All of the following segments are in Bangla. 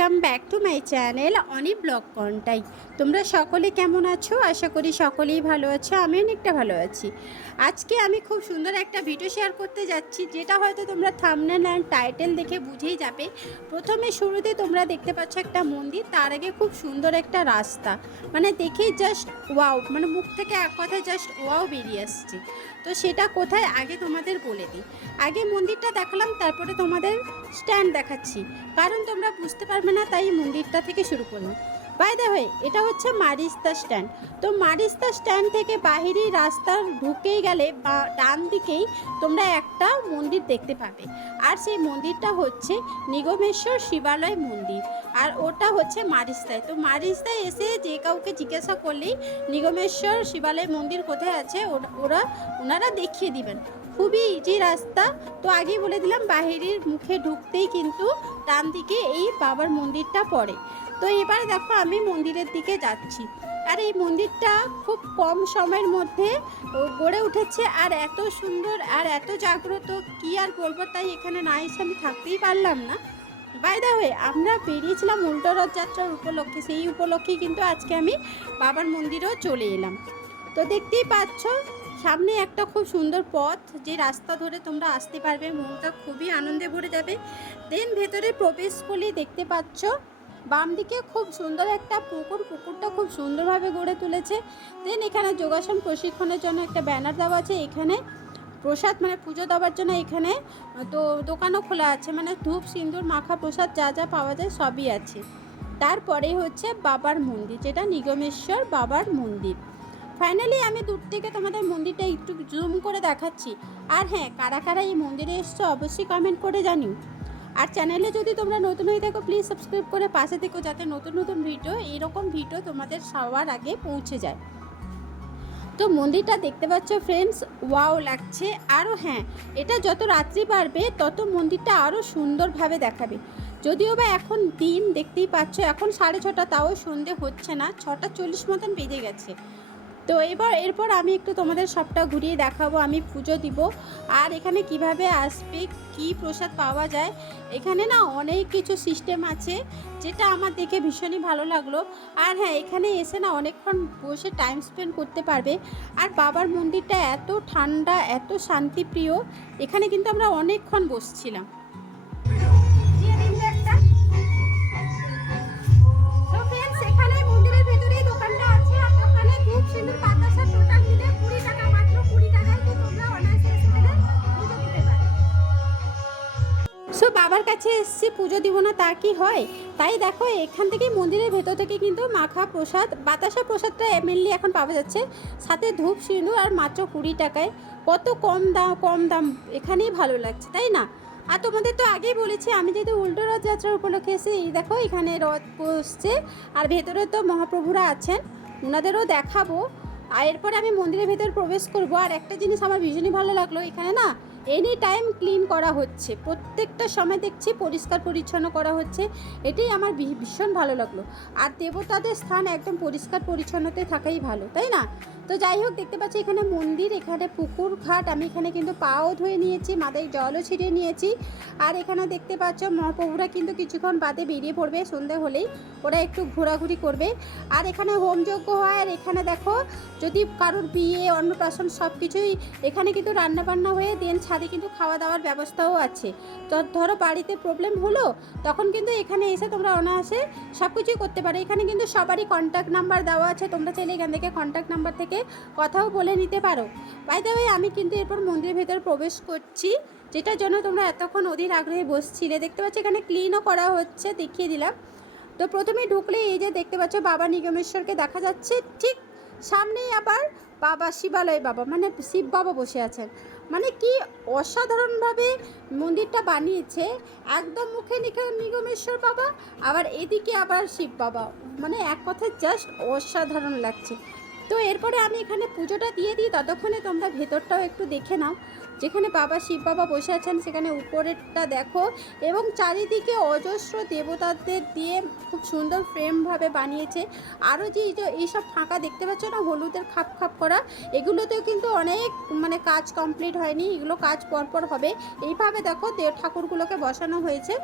Welcome back to my channel Oni blog Contai. তোমরা সকলে কেমন আছো? আশা করি সকলেই ভালো আছো। আমি অনেকটা ভালো আছি। আজকে আমি খুব সুন্দর একটা ভিডিও শেয়ার করতে যাচ্ছি, যেটা হয়তো তোমরা থাম্বনেল অ্যান্ড টাইটেল দেখে বুঝেই যাবে। প্রথমে শুরুতে তোমরা দেখতে পাচ্ছ একটা মন্দির, তার আগে খুব সুন্দর একটা রাস্তা, মানে দেখেই জাস্ট ওয়াও, মানে মুখ থেকে এক কথায় জাস্ট ওয়াও বেরিয়ে আসছে। তো সেটা কোথায় আগে তোমাদের বলে দিই। আগে মন্দিরটা দেখালাম, তারপরে তোমাদের স্ট্যান্ড দেখাচ্ছি, কারণ তোমরা বুঝতে পারবে না, তাই মন্দিরটা থেকে শুরু করলাম। বাই দ্য ওয়ে, এটা হচ্ছে মারিস্তা স্ট্যান্ড। তো মারিস্তা স্ট্যান্ড থেকে বাহিরি রাস্তা ঢুকেই গেলে বা ডান দিকেই তোমরা একটা মন্দির দেখতে পাবে, আর সেই মন্দিরটা হচ্ছে নিগমেশ্বর শিবালয় মন্দির, আর ওটা হচ্ছে মারিস্তায়। তো মারিস্তায় এসে যে কাউকে জিজ্ঞাসা করলেই নিগমেশ্বর শিবালয় মন্দির কোথায় আছে ওনারা দেখিয়ে দিবেন। খুবই ইজি রাস্তা। তো আগেই বলে দিলাম, বাহিরের মুখে ঢুকতেই কিন্তু ডান দিকে এই বাবার মন্দিরটা পড়ে। তো এবার দেখো আমি মন্দিরের দিকে যাচ্ছি, আর এই মন্দিরটা খুব কম সময়ের মধ্যে গড়ে উঠেছে, আর এত সুন্দর আর এত জাগ্রত কি আর বলবো, তাই এখানে না এসে আমি থাকতেই পারলাম না। বাই দ্য ওয়ে, আমরা বেরিয়েছিলাম উল্টো রথযাত্রার উপলক্ষে, সেই উপলক্ষেই কিন্তু আজকে আমি বাবার মন্দিরেও চলে এলাম। তো দেখতেই পাচ্ছ সামনে একটা খুব সুন্দর পথ, যে রাস্তা ধরে তোমরা আসতে পারবে, মনটা খুবই আনন্দে ভরে যাবে। দেন ভেতরে প্রবেশ করলেই দেখতে পাচ্ছ বাম দিকে খুব সুন্দর একটা পুকুরটা খুব সুন্দরভাবে গড়ে তুলেছে। দেন এখানে যোগাসন প্রশিক্ষণের জন্য একটা ব্যানার দেওয়া আছে। এখানে প্রসাদ মানে পুজো দেওয়ার জন্য এখানে তো দোকানও খোলা আছে, মানে ধূপ সিন্দুর মাখা প্রসাদ যা যা পাওয়া যায় সবই আছে। তারপরে হচ্ছে বাবার মন্দির, যেটা নিগমেশ্বর বাবার মন্দির। ফাইনালি আমি দূর থেকে তোমাদের মন্দিরটা একটু জুম করে দেখাচ্ছি। আর হ্যাঁ, কারা কারা এই মন্দিরে এসছো অবশ্যই কমেন্ট করে জানিও। আর চ্যানেলে যদি তোমরা নতুন হয়ে থাকো প্লিজ সাবস্ক্রাইব করে পাশে থেকো, যাতে নতুন নতুন ভিডিও, এইরকম ভিডিও তোমাদের সবার আগে পৌঁছে যায়। তো মন্দিরটা দেখতে পাচ্ছ ফ্রেন্ডস, ওয়াও লাগছে। আরও হ্যাঁ, এটা যত রাত্রি বাড়বে তত মন্দিরটা আরও সুন্দরভাবে দেখাবে। যদিও বা এখন দিন দেখতেই পাচ্ছ, এখন 6:30, তাও সন্ধে হচ্ছে না, 6:40 মতন বেজে গেছে। তো এরপর আমি একটু তোমাদের সবটা ঘুরিয়ে দেখাবো। আমি পুজো দিব, আর এখানে কিভাবে আসবে, কি প্রসাদ পাওয়া যায়। এখানে না অনেক কিছু সিস্টেম আছে, যেটা আমার দেখে ভীষণই ভালো লাগলো। আর হ্যাঁ, এখানে এসে না অনেকক্ষণ বসে টাইম স্পেন্ড করতে পারবে। আর বাবার মন্দিরটা এত ঠান্ডা, এত শান্তিপ্রিয়, এখানে কিন্তু আমরা অনেকক্ষণ বসছিলাম। সো বাবার কাছে এসছি, পুজো দিব না তা কি হয়? তাই দেখো এখান থেকে মন্দিরের ভেতর থেকে কিন্তু মাখা প্রসাদ, বাতাসা প্রসাদটা মেনলি এখন পাওয়া যাচ্ছে, সাথে ধূপ সিঁদুর, আর মাত্র 20 টাকায়। কত কম দাম, এখানেই ভালো লাগছে তাই না? আর তোমাদের তো আগেই বলেছি, আমি যেহেতু উল্টো রথযাত্রার উপলক্ষে এসে, এই দেখো এখানে রথ বসছে, আর ভেতরে তো মহাপ্রভুরা আছেন, ওনাদেরও দেখাবো। আর এরপরে আমি মন্দিরের ভেতর প্রবেশ করব। আর একটা জিনিস আমার ভীষণই ভালো লাগলো, এখানে না এনি টাইম ক্লিন করা হচ্ছে, প্রত্যেকটা সময় দেখছি পরিষ্কার পরিচ্ছন্ন করা হচ্ছে, এটাই আমার ভীষণ ভালো লাগলো। আর দেবতাদের স্থান একদম পরিষ্কার পরিচ্ছন্নতায় থাকাই ভালো, তাই না? তো যাই হোক, দেখতে পাচ্ছি এখানে মন্দির, এখানে পুকুর ঘাট, আমি এখানে কিন্তু পাও ধুয়ে নিয়েছি, মাথায় জলও ছিটিয়ে নিয়েছি। আর এখানে দেখতে পাচ্ছ মহাপ্রভুরা কিন্তু কিছুক্ষণ বাদে বেরিয়ে পড়বে, সন্ধে হলেই ওরা একটু ঘোরাঘুরি করবে। আর এখানে হোমযজ্ঞ হয়, আর এখানে দেখো যদি কারোর বিয়ে অন্নপ্রাশন সব কিছুই এখানে কিন্তু রান্নাবান্না হয়ে দেন ছাদে কিন্তু খাওয়া দাওয়ার ব্যবস্থাও আছে। তো ধরো বাড়িতে প্রবলেম হলো, তখন কিন্তু এখানে এসে তোমরা অনায়াসে সব কিছুই করতে পারো। এখানে কিন্তু সবারই কন্ট্যাক্ট নাম্বার দেওয়া আছে, তোমরা চাইলে এখান থেকে কন্ট্যাক্ট নাম্বার থেকে কথাও বলে নিতে পারো। বাই দ্য ওয়ে, আমি কিন্তু এরপর মন্দিরের ভেতরে প্রবেশ করছি, যেটার জন্য তোমরা এতক্ষণ অধীর আগ্রহে বসছিলে। দেখতে পাচ্ছ এখানে ক্লিনও করা হচ্ছে, দেখিয়ে দিলাম। তো প্রথমেই ঢুকলে এই যে দেখতে পাচ্ছ বাবা নিগমেশ্বরকে দেখা যাচ্ছে, ঠিক সামনেই আবার বাবা শিবালয় বাবা, মানে শিব বাবা বসে আছেন। মানে কি অসাধারণভাবে মন্দিরটা বানিয়েছে, একদম মুখে নিগমেশ্বর বাবা, আবার এদিকে আবার শিব বাবা, মানে এক কথায় জাস্ট অসাধারণ লাগছে। তো এরপরে আমি এখানে পুজোটা দিয়ে দিই, ততক্ষণে তোমরা ভেতরটাও একটু দেখে নাও। যেখানে বাবা শিব বাবা বসে আছেন সেখানে উপরেরটা দেখো, এবং চারিদিকে অজস্র দেবতাদের দিয়ে খুব সুন্দর ফ্রেমভাবে বানিয়েছে। আরও যে এইসব ফাঁকা দেখতে পাচ্ছ না, হলুদের খাপ খাপ করা, এগুলোতেও কিন্তু অনেক মানে কাজ কমপ্লিট হয়নি, এগুলো কাজ পরপর হবে। এইভাবে দেখো ঠাকুরগুলোকে বসানো হয়েছে,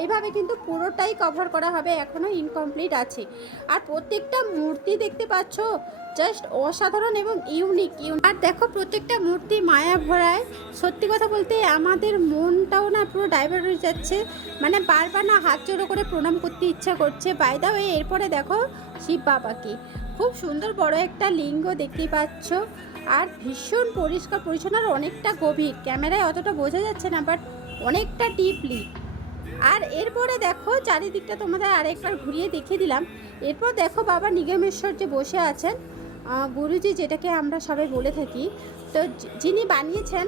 এইভাবে কিন্তু পুরোটাই কভার করা হবে, এখনও ইনকমপ্লিট আছে। আর প্রত্যেকটা মূর্তি দেখতে পাচ্ছ জাস্ট অসাধারণ এবং ইউনিক। আর দেখো প্রত্যেকটা মূর্তি মায়া ভরায়। সত্যি কথা বলতে আমাদের মনটাও না পুরো ডাইভার্ট হয়ে যাচ্ছে, মানে বারবার না হাত জোড়ো করে প্রণাম করতে ইচ্ছা করছে। বাই দা ওয়ে এরপরে দেখো শিব বাবাকে, খুব সুন্দর বড় একটা লিঙ্গ দেখতে পাচ্ছ, আর ভীষণ পরিষ্কার পরিচ্ছন্ন, আর অনেকটা গভীর, ক্যামেরায় অতটা বোঝা যাচ্ছে না বাট অনেকটা ডিপলি। আর এরপরে দেখো চারিদিকটা তোমাদের আরেকবার ঘুরিয়ে দেখিয়ে দিলাম। এরপর দেখো বাবা নিগমেশ্বর যে বসে আছেন, গুরুজি যেটাকে আমরা সবাই বলে থাকি। তো যিনি বানিয়েছেন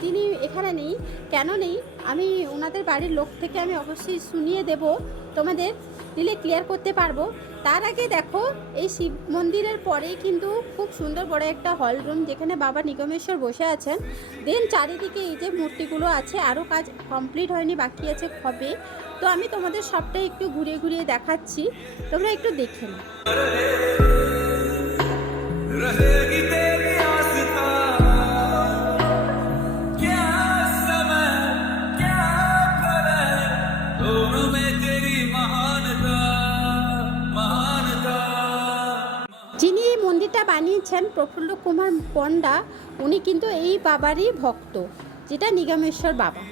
তিনি এখানে নেই। কেন নেই আমি ওনাদের বাড়ির লোক থেকে আমি অবশ্যই শুনিয়ে দেব, তোমাদের দিলে ক্লিয়ার করতে পারবো। তার আগে দেখো এই শিব মন্দিরের পরেই কিন্তু খুব সুন্দর বড় একটা হল রুম, যেখানে বাবা নিগমেশ্বর বসে আছেন। দেন চারিদিকে এই যে মূর্তিগুলো আছে, আরও কাজ কমপ্লিট হয়নি, বাকি আছে হবে। তো আমি তোমাদের সবটাই একটু ঘুরিয়ে ঘুরিয়ে দেখাচ্ছি, তোমরা একটু দেখে নাও। যিনি এই মন্দিরটা বানিয়েছেন প্রফুল্ল কুমার পণ্ডা, উনি কিন্তু এই বাবারই ভক্ত, যেটা নিগমেশ্বর বাবা।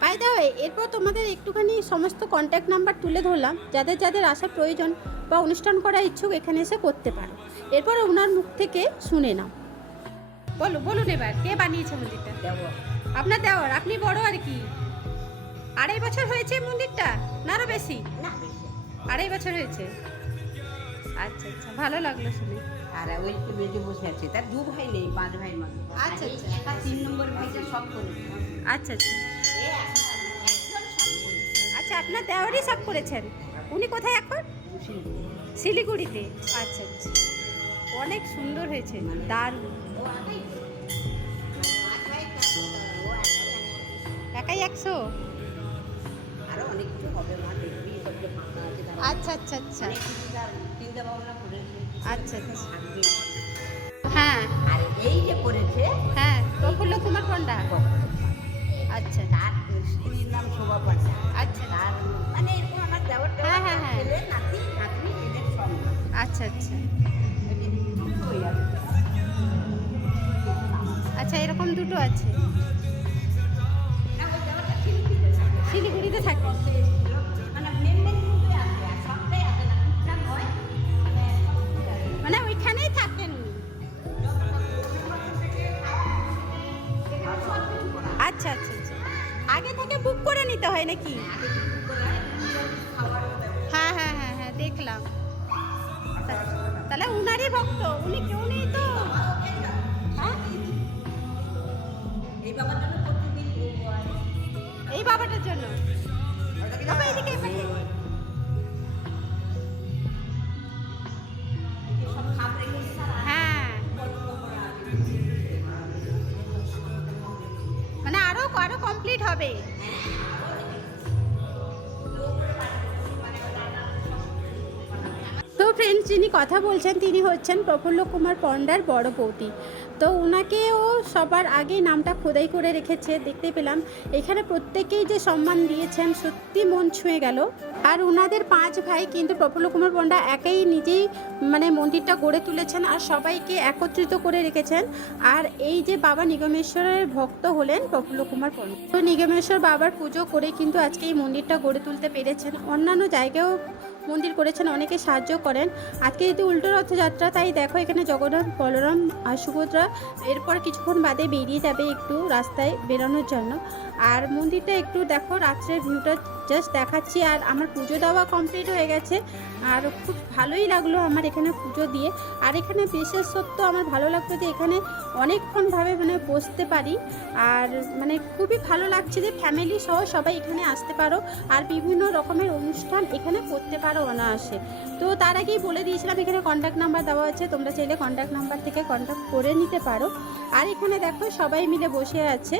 বাই দা ওয়ে এরপর তোমাদের একটুখানি সমস্ত কন্ট্যাক্ট নাম্বার তুলে ধরলাম, যাদের যাদের আসার প্রয়োজন বা অনুষ্ঠান করার ইচ্ছুক এখানে এসে করতে পারো। এরপর ওনার মুখ থেকে শুনে নাও। বলুন এবার কে বানিয়েছে মন্দিরটা? দেওয়ার। আপনার দেওয়ার, আপনি বড় আর কি। 2.5 বছর হয়েছে মন্দিরটা, না আরও বেশি? না বেশি। 2.5 বছর হয়েছে। আচ্ছা আচ্ছা, ভালো লাগলো শুনে। আর ওই তো বেজে বসে আছে, তার 2 ভাই নেই, 5 ভাইয়ের মধ্যে। আচ্ছা, আচ্ছা। একা 3 নম্বর ভাইটা সব করেছে। আচ্ছা আচ্ছা এ একজন সব করেছে। আচ্ছা, আপনার দেওয়ারই সব করেছেন। উনি কোথায় এখন? শিলিগুড়িতে। আচ্ছা আচ্ছা, অনেক সুন্দর হয়েছে, দারুণ। ও একাই। একাই 100? আরো অনেক কিছু হবে, মা দেখবি সব যে ফাঁকা আছে তার আচ্ছা আচ্ছা আচ্ছা অনেক কিছু তার চিন্তা ভাবনা করেছে। আচ্ছা আচ্ছা। থাকবে। হ্যাঁ আর এই যে করেছে হ্যাঁ, প্রফুল্ল কুমার পণ্ডা। আচ্ছা তার স্ত্রীর নাম শোভা পাণ্ডা। আচ্ছা তার মানে এরকম আমার দেওয়ারটা হ্যাঁ, হ্যাঁ, হ্যাঁ। ছেলে নাতি নাতনি এদের সব নাম। আচ্ছা আচ্ছা দুটোই আছে। আচ্ছা, এরকম দুটো আছে, না ওই দেওয়ারটা শিল্পীতে থাকে। শিলিগুড়িতে থাকে। মানে মেন রূপে আসে, আর সবটাই আসে না, টুকটাক হয়। মানে সবটাই আসে। মানে ওইখানেই থাকেন উনি। আচ্ছা আচ্ছা আচ্ছা, আগে থেকে বুক করে নিতে হয় নাকি? হ্যাঁ হ্যাঁ হ্যাঁ হ্যাঁ, দেখলাম। তাহলে উনারই ভক্ত, উনি কেউ নেই তো? হ্যাঁ? এই বাবার জন্য প্রতিদিন ভোগ হয়। এই বাবাটার জন্য। বাবা, এদিকে এদিকে। সব খাপ রেখেছে তারা। হ্যাঁ, মানে আরো আরো কমপ্লিট হবে। তো ফ্রেন্ডস, যিনি কথা বলছেন তিনি হচ্ছেন প্রফুল্ল কুমার পণ্ডার বড় বৌদি। তো ওনাকেও সবার আগে নামটা খোদাই করে রেখেছে, দেখতে পেলাম। এখানে প্রত্যেকেই যে সম্মান দিয়েছেন সত্যি মন ছুঁয়ে গেল। আর ওনাদের 5 ভাই, কিন্তু প্রফুল্ল কুমার পণ্ডা একাই নিজেই মানে মন্দিরটা গড়ে তুলেছেন আর সবাইকে একত্রিত করে রেখেছেন। আর এই যে বাবা নিগমেশ্বরের ভক্ত হলেন প্রফুল্ল কুমার পণ্ডা। তো নিগমেশ্বর বাবার পুজো করে কিন্তু আজকে এই মন্দিরটা গড়ে তুলতে পেরেছেন। অন্যান্য জায়গায়ও মন্দির করেছেন, অনেকে সাহায্য করেন। আজকে যেহেতু উল্টো রথযাত্রা, তাই দেখো এখানে জগন্নাথ, বলরাম আর সুভদ্রা এরপর কিছুক্ষণ বাদে বেরিয়ে যাবে একটু রাস্তায় বেরোনোর জন্য। আর মন্দিরটা একটু দেখো, রাত্রের ভিউটা জাস্ট দেখাচ্ছি। আর আমার পুজো দেওয়া কমপ্লিট হয়ে গেছে, আর খুব ভালোই লাগলো আমার এখানে পুজো দিয়ে। আর এখানে বিশেষত্ব আমার ভালো লাগতো যে এখানে অনেকক্ষণভাবে মানে বসতে পারি, আর মানে খুবই ভালো লাগছে যে ফ্যামিলি সহ সবাই এখানে আসতে পারো, আর বিভিন্ন রকমের অনুষ্ঠান এখানে করতে পারো অনায়াসে। তো তার আগেই বলে দিয়েছিলাম এখানে কন্ট্যাক্ট নাম্বার দেওয়া আছে, তোমরা চাইলে কন্ট্যাক্ট নাম্বার থেকে কন্ট্যাক্ট করে নিতে পারো। আর এখানে দেখো সবাই মিলে বসে আছে।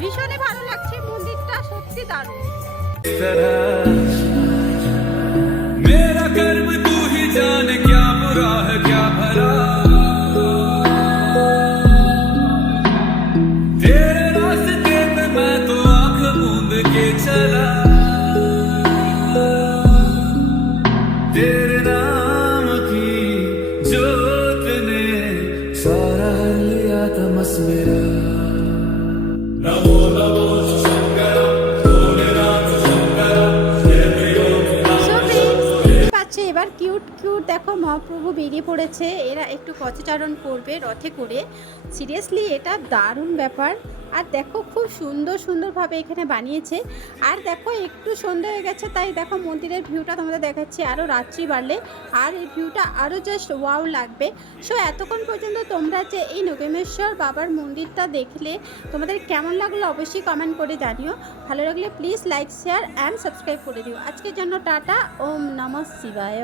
ভীষণই ভালো লাগছে মন্দিরটা, সত্যি দারুণ। मेरा कर्म तू ही जाने क्या बुरा है क्या भला, तेरे रास्ते पे मैं तो आंख मूंद के चला, तेरे नाम की जोत ने सारा लिया तमस मेरा। नमो नमो এবার কিউট কিউট দেখো মহাপ্রভু বেরিয়ে পড়েছে, এরা একটু পথচারণ করবে রথে করে। সিরিয়াসলি এটা দারুণ ব্যাপার। আর দেখো খুব সুন্দরভাবে এখানে বানিয়েছে। আর দেখো একটু সন্ধ্যা হয়ে গেছে, তাই দেখো মন্দিরের ভিউটা তোমাদের দেখাচ্ছি। আরও রাত্রি বাড়লে আর এই ভিউটা আরও জাস্ট ওয়াও লাগবে। সো এতক্ষণ পর্যন্ত তোমরা যে এই নগেশ্বর বাবার মন্দিরটা দেখলে তোমাদের কেমন লাগলো অবশ্যই কমেন্ট করে জানিও। ভালো লাগলে please like share and subscribe করে দিও। আজকের জন্য টাটা। ওম নমঃ শিবায়।